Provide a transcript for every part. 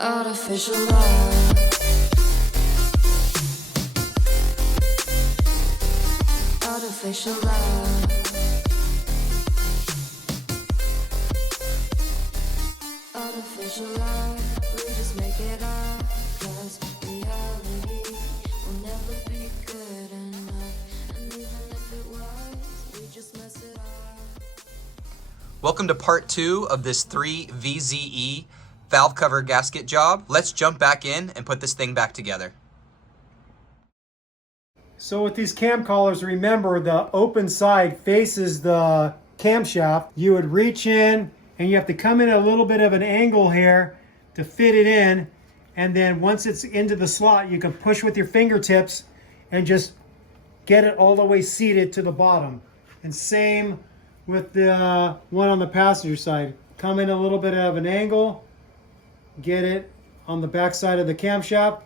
Artificial love. Artificial love. Artificial love. We just make it up, 'cause reality will never be good enough. And even if it was, we just mess it up. Welcome to part 2 of this 3VZ-E valve cover gasket job. Let's jump back in and put this thing back together. So with these cam collars, remember the open side faces the camshaft. You would reach in and you have to come in a little bit of an angle here to fit it in. And then once it's into the slot, you can push with your fingertips and just get it all the way seated to the bottom. And same with the one on the passenger side. Come in a little bit of an angle, get it on the back side of the camshaft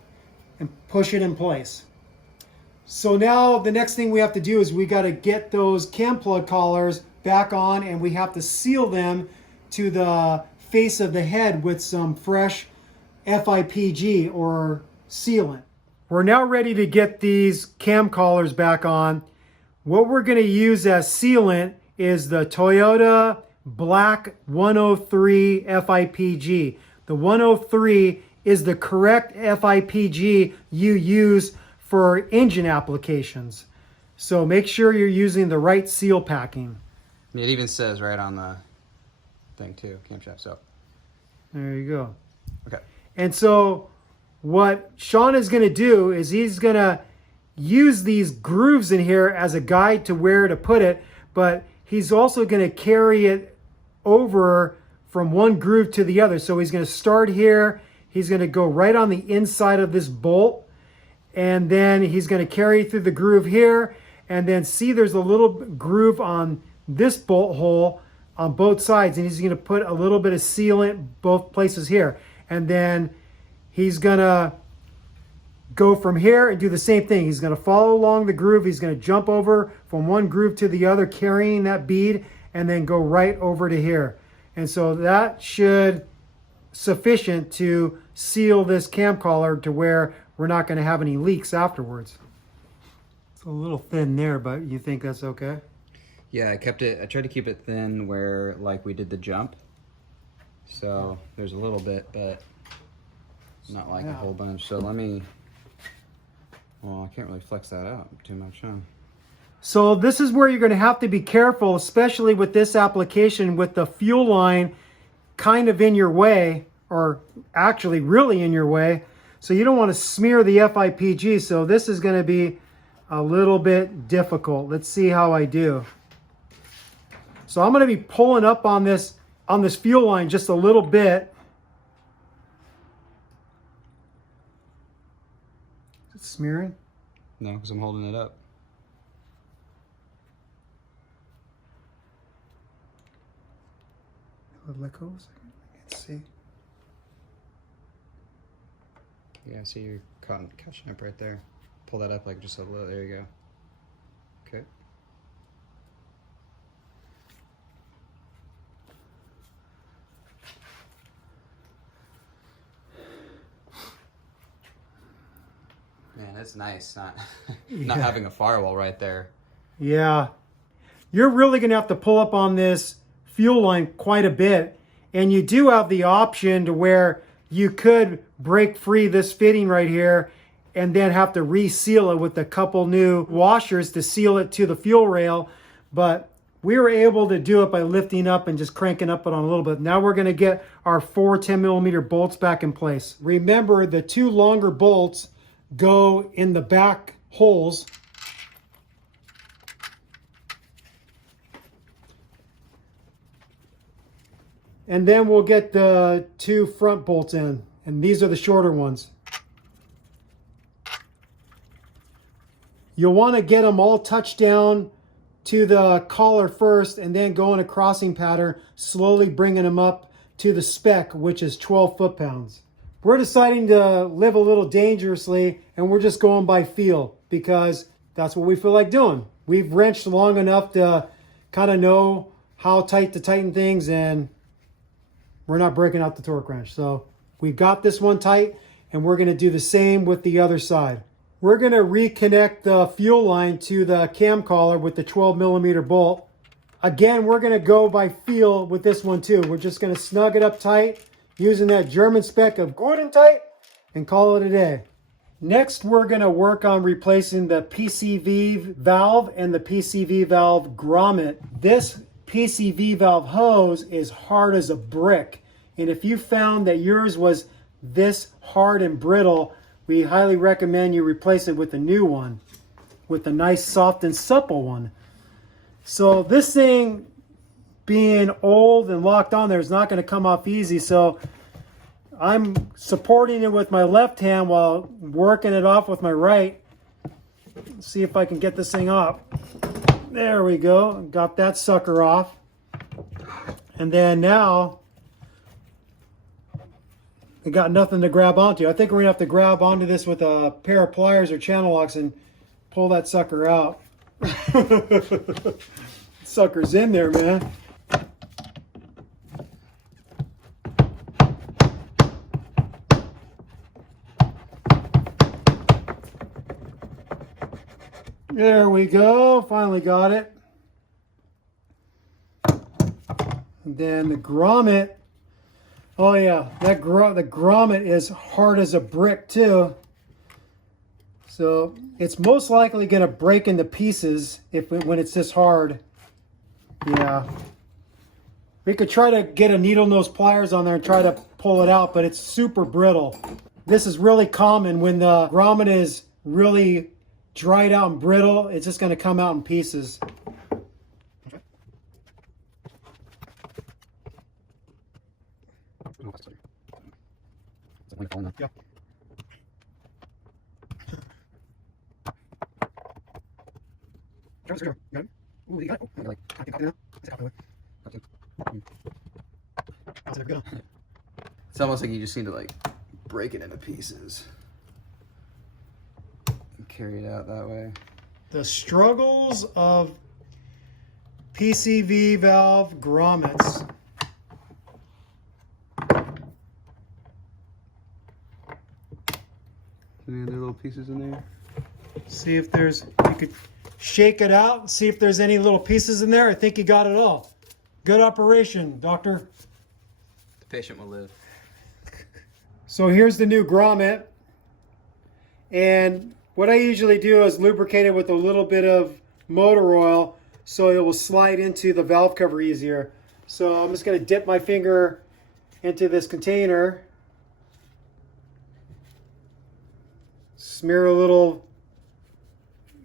and push it in place. So now the next thing we have to do is we got to get those cam plug collars back on, and we have to seal them to the face of the head with some fresh FIPG or sealant. We're now ready to get these cam collars back on. What we're going to use as sealant is the Toyota Black 103 FIPG. The 103 is the correct FIPG you use for engine applications. So make sure you're using the right seal packing. It even says right on the thing too, camshaft, so. There you go. Okay. And so what Sean is gonna do is he's gonna use these grooves in here as a guide to where to put it, but he's also gonna carry it over from one groove to the other. So he's gonna start here, he's gonna go right on the inside of this bolt, and then he's going to carry through the groove here, and then see there's a little groove on this bolt hole on both sides, and he's going to put a little bit of sealant both places here, and then he's going to go from here and do the same thing. He's going to follow along the groove, he's going to jump over from one groove to the other carrying that bead, and then go right over to here. And so that should sufficient to seal this cam collar to where we're not going to have any leaks afterwards. It's a little thin there, but you think that's okay? Yeah, I tried to keep it thin where like we did the jump. So there's a little bit, but not like a whole bunch. So well, I can't really flex that out too much, huh? So this is where you're going to have to be careful, especially with this application with the fuel line kind of in your way, or actually really in your way. So you don't want to smear the FIPG. So this is going to be a little bit difficult. Let's see how I do. So I'm going to be pulling up on this fuel line just a little bit. Is it smearing? No, because I'm holding it up. Let go a second. I can't see. Yeah, I see you're catching up right there. Pull that up like just a little. There you go. Okay. Man, that's nice. Not having a firewall right there. Yeah. You're really going to have to pull up on this fuel line quite a bit. And you do have the option to where you could break free this fitting right here and then have to reseal it with a couple new washers to seal it to the fuel rail. But we were able to do it by lifting up and just cranking up it on a little bit. Now we're going to get our 4 10mm bolts back in place. Remember, the 2 longer bolts go in the back holes. And then we'll get the 2 front bolts in. And these are the shorter ones. You'll want to get them all touched down to the collar first, and then go in a crossing pattern, slowly bringing them up to the spec, which is 12 foot-pounds. We're deciding to live a little dangerously, and we're just going by feel because that's what we feel like doing. We've wrenched long enough to kind of know how tight to tighten things, and we're not breaking out the torque wrench. So We got this one tight, and we're going to do the same with the other side. We're going to reconnect the fuel line to the cam collar with the 12 millimeter bolt. Again, we're going to go by feel with this one too. We're just going to snug it up tight using that German spec of good and tight and call it a day. Next, we're going to work on replacing the PCV valve and the PCV valve grommet. This PCV valve hose is hard as a brick. And if you found that yours was this hard and brittle, we highly recommend you replace it with a new one, with a nice soft and supple one. So this thing being old and locked on there is not going to come off easy. So I'm supporting it with my left hand while working it off with my right. Let's see if I can get this thing off. There we go. Got that sucker off. And then now I got nothing to grab onto. I think we're going to have to grab onto this with a pair of pliers or channel locks and pull that sucker out. Sucker's in there, man. There we go. Finally got it. And then the grommet. Oh yeah, the grommet is hard as a brick too. So it's most likely going to break into pieces when it's this hard. Yeah. We could try to get a needle nose pliers on there and try to pull it out, but it's super brittle. This is really common when the grommet is really dried out and brittle. It's just going to come out in pieces. Yeah. It's almost like you just need to like break it into pieces and carry it out that way. The struggles of PCV valve grommets. Any other little pieces in there? See if there's, you could shake it out and see if there's any little pieces in there. I think you got it all. Good operation, doctor. The patient will live. So here's the new grommet. And what I usually do is lubricate it with a little bit of motor oil so it will slide into the valve cover easier. So I'm just going to dip my finger into this container. Smear a little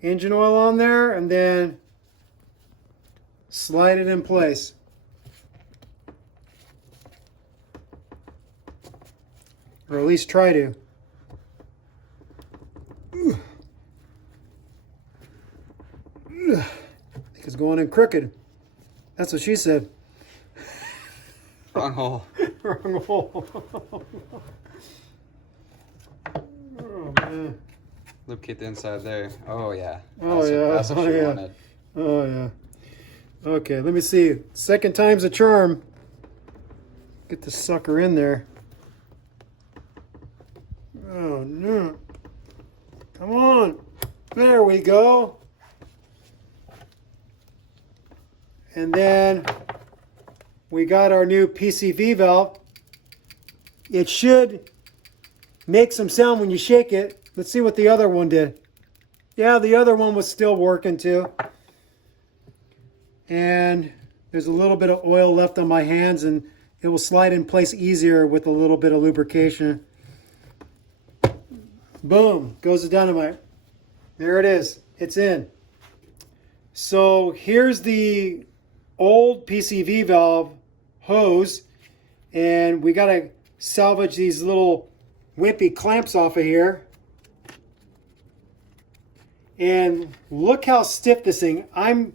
engine oil on there and then slide it in place. Or at least try to. I think it's going in crooked. That's what she said. Wrong hole. Wrong hole. Oh, man. Lubricate the inside there. Oh, yeah. Oh, yeah. That's what she wanted. Oh, yeah. Okay, let me see. Second time's a charm. Get the sucker in there. Oh, no. Come on. There we go. And then we got our new PCV valve. It should make some sound when you shake it. Let's see what the other one did. Yeah, the other one was still working too. And there's a little bit of oil left on my hands and it will slide in place easier with a little bit of lubrication. Boom, goes the dynamite. There it is, it's in. So here's the old PCV valve hose, and we gotta salvage these little wimpy clamps off of here. And look how stiff this thing. I'm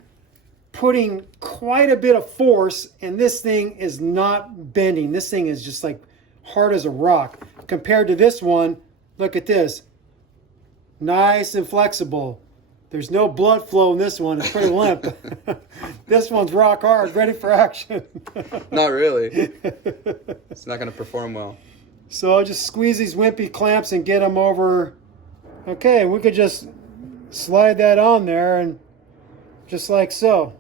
putting quite a bit of force and this thing is not bending. This thing is just like hard as a rock. Compared to this one, look at this. Nice and flexible. There's no blood flow in this one. It's pretty limp. This one's rock hard, ready for action. Not really. It's not going to perform well. So I'll just squeeze these wimpy clamps and get them over. Okay, we could just slide that on there and just like so.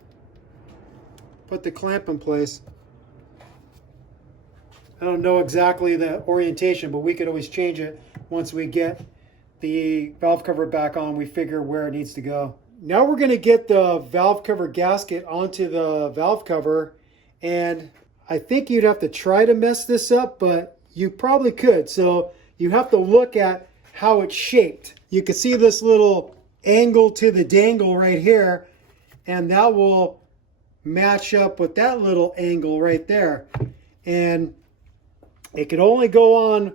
Put the clamp in place. I don't know exactly the orientation, but we could always change it once we get the valve cover back on. We figure where it needs to go. Now we're going to get the valve cover gasket onto the valve cover, and I think you'd have to try to mess this up, but you probably could. So you have to look at how it's shaped. You can see this little angle to the dangle right here, and that will match up with that little angle right there. And it can only go on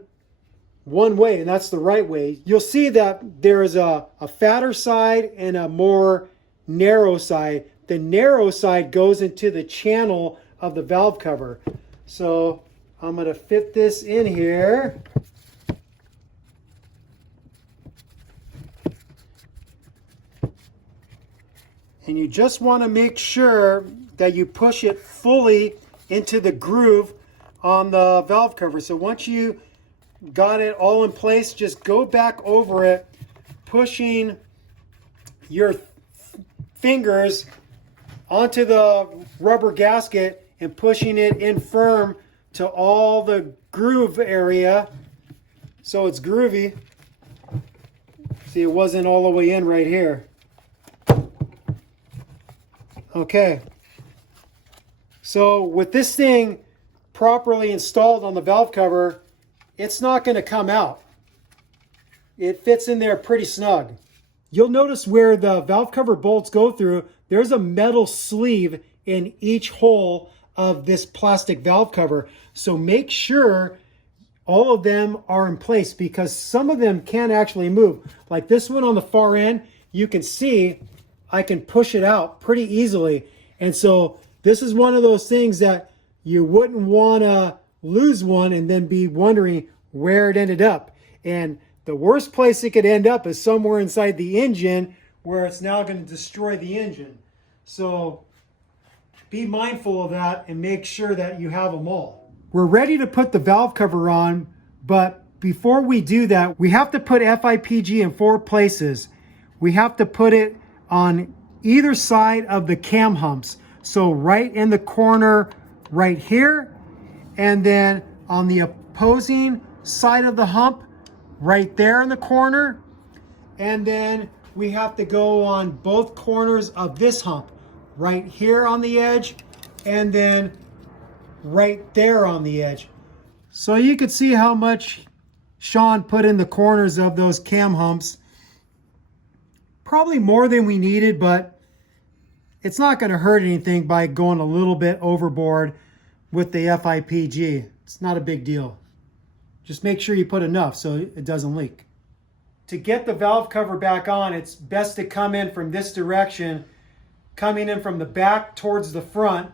one way, and that's the right way. You'll see that there's a fatter side and a more narrow side. The narrow side goes into the channel of the valve cover. So I'm going to fit this in here. And you just want to make sure that you push it fully into the groove on the valve cover. So once you got it all in place, just go back over it, pushing your fingers onto the rubber gasket and pushing it in firm to all the groove area so it's groovy. See, it wasn't all the way in right here. Okay, so with this thing properly installed on the valve cover, it's not going to come out. It fits in there pretty snug. You'll notice where the valve cover bolts go through, there's a metal sleeve in each hole of this plastic valve cover. So make sure all of them are in place, because some of them can actually move. Like this one on the far end, you can see I can push it out pretty easily. And so this is one of those things that you wouldn't want to lose one and then be wondering where it ended up. And the worst place it could end up is somewhere inside the engine, where it's now going to destroy the engine. So be mindful of that and make sure that you have them all. We're ready to put the valve cover on, but before we do that, we have to put FIPG in 4 places. We have to put it on either side of the cam humps. So right in the corner right here, and then on the opposing side of the hump right there in the corner, and then we have to go on both corners of this hump, right here on the edge, and then right there on the edge. So you can see how much Sean put in the corners of those cam humps. Probably more than we needed, but it's not going to hurt anything by going a little bit overboard with the FIPG. It's not a big deal. Just make sure you put enough so it doesn't leak. To get the valve cover back on, it's best to come in from this direction, coming in from the back towards the front.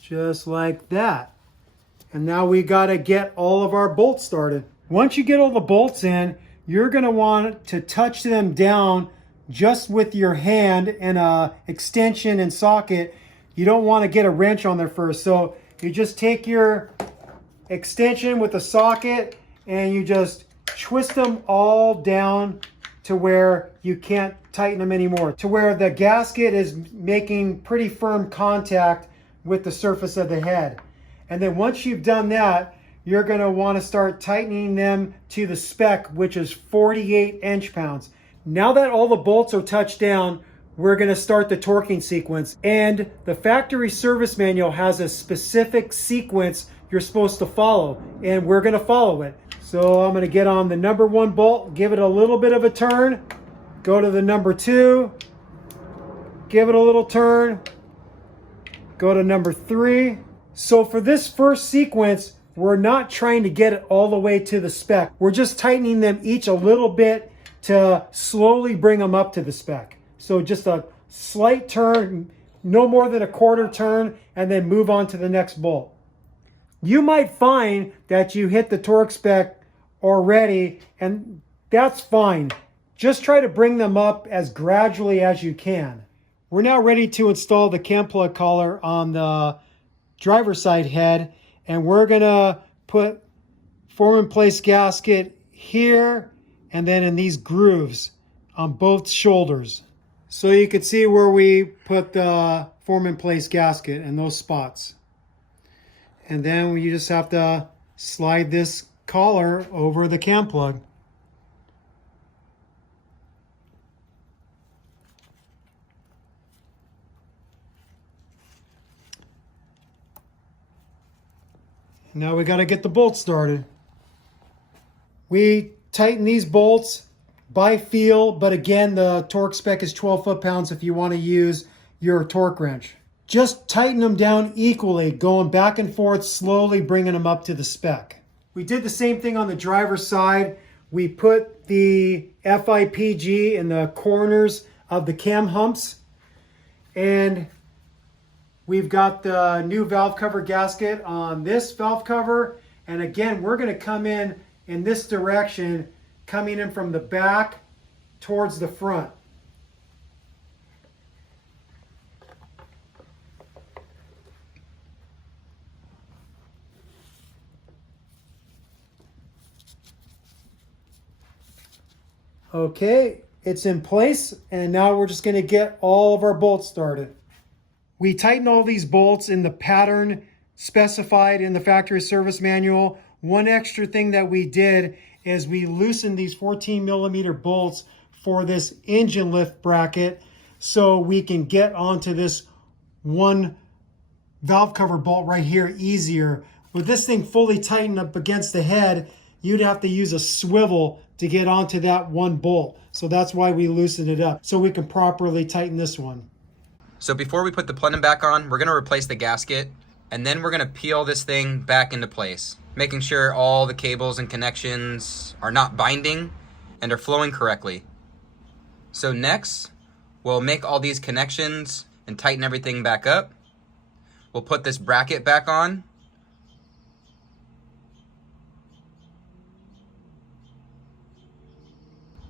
Just like that. And now we got to get all of our bolts started. Once you get all the bolts in, you're going to want to touch them down just with your hand and a extension and socket. You don't want to get a wrench on there first. So you just take your extension with the socket and you just twist them all down to where you can't tighten them anymore, to where the gasket is making pretty firm contact with the surface of the head. And then once you've done that, you're going to want to start tightening them to the spec, which is 48 inch-pounds. Now that all the bolts are touched down, we're going to start the torquing sequence. And the factory service manual has a specific sequence you're supposed to follow, and we're going to follow it. So I'm going to get on the number 1 bolt, give it a little bit of a turn, go to the number 2, give it a little turn, go to number 3. So for this first sequence, we're not trying to get it all the way to the spec. We're just tightening them each a little bit to slowly bring them up to the spec. So just a slight turn, no more than a quarter turn, and then move on to the next bolt. You might find that you hit the torque spec already, and that's fine. Just try to bring them up as gradually as you can. We're now ready to install the cam plug collar on the driver's side head, and we're gonna put form in place gasket here and then in these grooves on both shoulders. So you can see where we put the form in place gasket in those spots. And then you just have to slide this collar over the cam plug. Now we got to get the bolts started. We tighten these bolts by feel, but again, the torque spec is 12 foot-pounds if you want to use your torque wrench. Just tighten them down equally, going back and forth, slowly bringing them up to the spec. We did the same thing on the driver's side. We put the FIPG in the corners of the cam humps, and we've got the new valve cover gasket on this valve cover. And again, we're going to come in this direction, coming in from the back towards the front. Okay, it's in place, and now we're just going to get all of our bolts started. We tighten all these bolts in the pattern specified in the factory service manual. One extra thing that we did is we loosened these 14mm bolts for this engine lift bracket so we can get onto this one valve cover bolt right here easier. With this thing fully tightened up against the head, you'd have to use a swivel to get onto that one bolt. So that's why we loosened it up, so we can properly tighten this one. So before we put the plenum back on, we're going to replace the gasket, and then we're going to peel this thing back into place, making sure all the cables and connections are not binding and are flowing correctly. So next, we'll make all these connections and tighten everything back up. We'll put this bracket back on.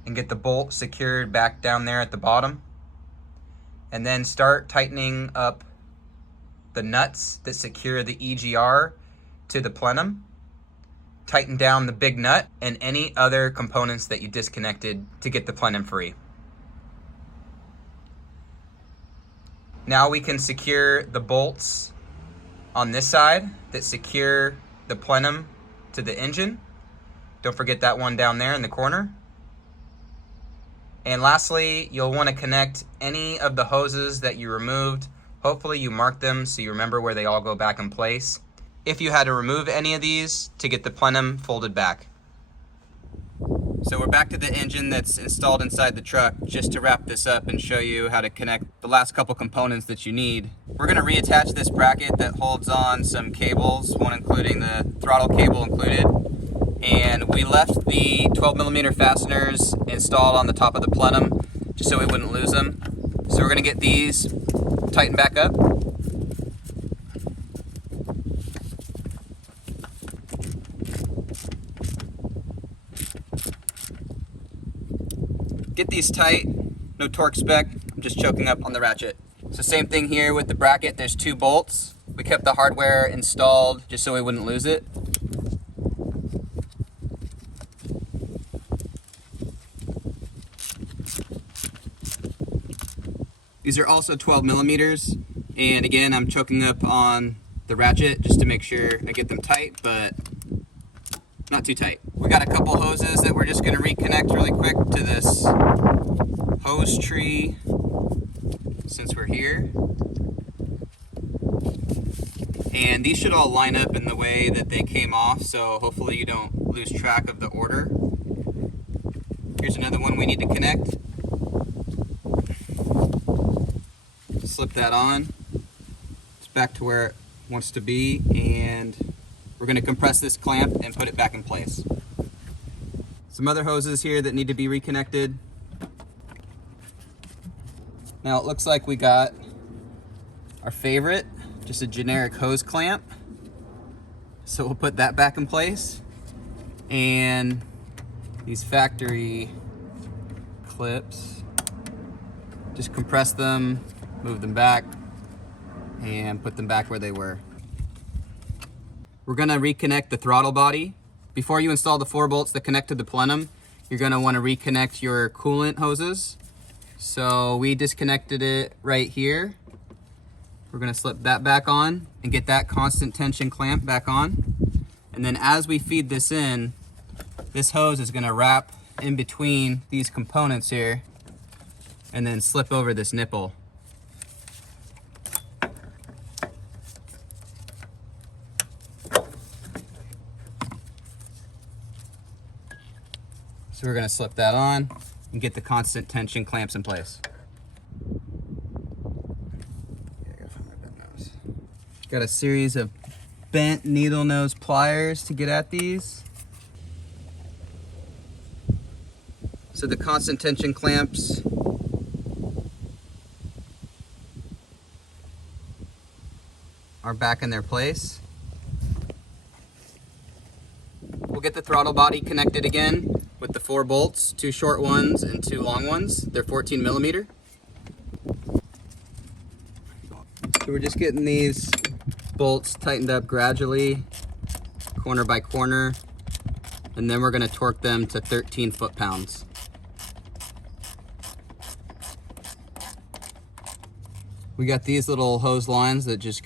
And get the bolt secured back down there at the bottom. And then start tightening up the nuts that secure the EGR to the plenum. Tighten down the big nut and any other components that you disconnected to get the plenum free. Now we can secure the bolts on this side that secure the plenum to the engine. Don't forget that one down there in the corner. And lastly, you'll want to connect any of the hoses that you removed. Hopefully you mark them so you remember where they all go back in place. If you had to remove any of these to get the plenum folded back. So we're back to the engine that's installed inside the truck. Just to wrap this up and show you how to connect the last couple components that you need. We're going to reattach this bracket that holds on some cables, one including the throttle cable included. And we left the 12mm fasteners installed on the top of the plenum just so we wouldn't lose them. So we're going to get these tightened back up. Get these tight, no torque spec, I'm just choking up on the ratchet. So same thing here with the bracket, there's 2 bolts. We kept the hardware installed just so we wouldn't lose it. These are also 12mm, and again, I'm choking up on the ratchet just to make sure I get them tight, but not too tight. We got a couple hoses that we're just gonna reconnect really quick to this hose tree since we're here. And these should all line up in the way that they came off, so hopefully you don't lose track of the order. Here's another one we need to connect. Slip that on. It's back to where it wants to be, and we're going to compress this clamp and put it back in place. Some other hoses here that need to be reconnected. Now it looks like we got our favorite, just a generic hose clamp. So we'll put that back in place. And these factory clips. Just compress them, move them back, and put them back where they were. We're gonna reconnect the throttle body. Before you install the 4 bolts that connect to the plenum, you're gonna wanna reconnect your coolant hoses. So we disconnected it right here. We're gonna slip that back on and get that constant tension clamp back on. And then as we feed this in, this hose is gonna wrap in between these components here and then slip over this nipple. So we're gonna slip that on and get the constant tension clamps in place. Got a series of bent needle nose pliers to get at these. So the constant tension clamps are back in their place. We'll get the throttle body connected again with the 4 bolts, 2 short ones and 2 long ones. They're 14 millimeter. So we're just getting these bolts tightened up gradually, corner by corner, and then we're gonna torque them to 13 foot-pounds. We got these little hose lines that just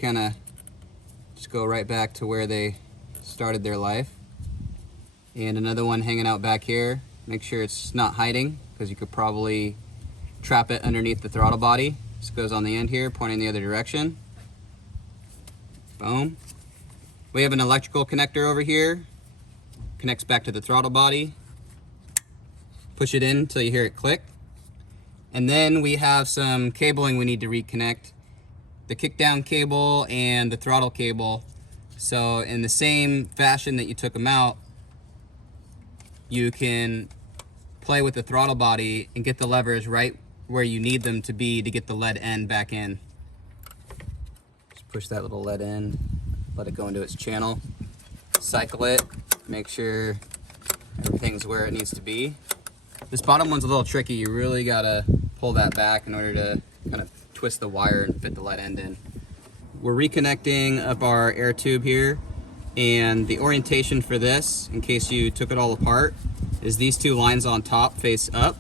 go right back to where they started their life. And another one hanging out back here. Make sure it's not hiding, because you could probably trap it underneath the throttle body. This goes on the end here, pointing the other direction. Boom. We have an electrical connector over here. Connects back to the throttle body. Push it in until you hear it click. And then we have some cabling we need to reconnect. The kickdown cable and the throttle cable. So in the same fashion that you took them out, you can play with the throttle body and get the levers right where you need them to be to get the lead end back in. Just push that little lead end, let it go into its channel, cycle it, make sure everything's where it needs to be. This bottom one's a little tricky. You really gotta pull that back in order to kind of twist the wire and fit the lead end in. We're reconnecting up our air tube here, and the orientation for this, in case you took it all apart, is these 2 lines on top face up,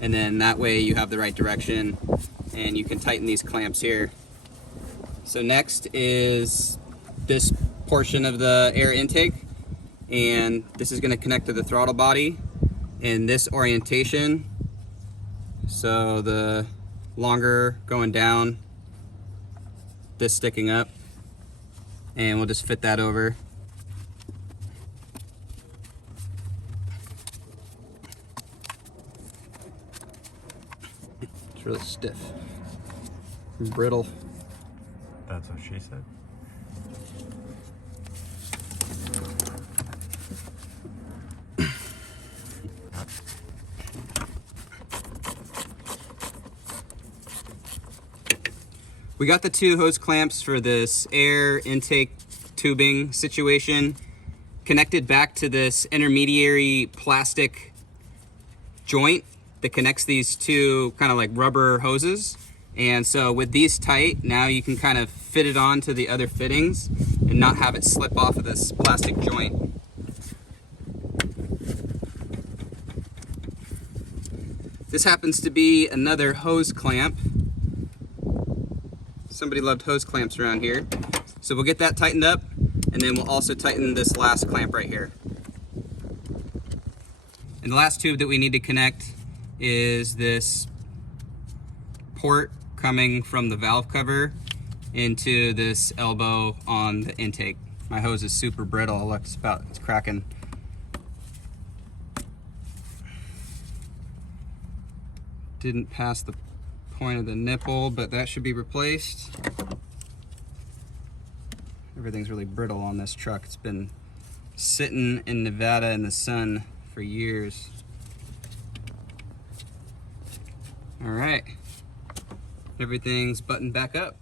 and then that way you have the right direction and you can tighten these clamps here. So next is this portion of the air intake, and this is going to connect to the throttle body in this orientation. So the longer going down, this sticking up, and we'll just fit that over. It's really stiff and brittle. That's what she said. We got the 2 hose clamps for this air intake tubing situation connected back to this intermediary plastic joint that connects these 2 kind of like rubber hoses. And so with these tight, now you can kind of fit it onto the other fittings and not have it slip off of this plastic joint. This happens to be another hose clamp. Somebody loved hose clamps around here. So we'll get that tightened up, and then we'll also tighten this last clamp right here. And the last tube that we need to connect is this port coming from the valve cover into this elbow on the intake. My hose is super brittle. Look, it's cracking. Didn't pass the point of the nipple, but that should be replaced. Everything's really brittle on this truck. It's been sitting in Nevada in the sun for years. All right, everything's buttoned back up.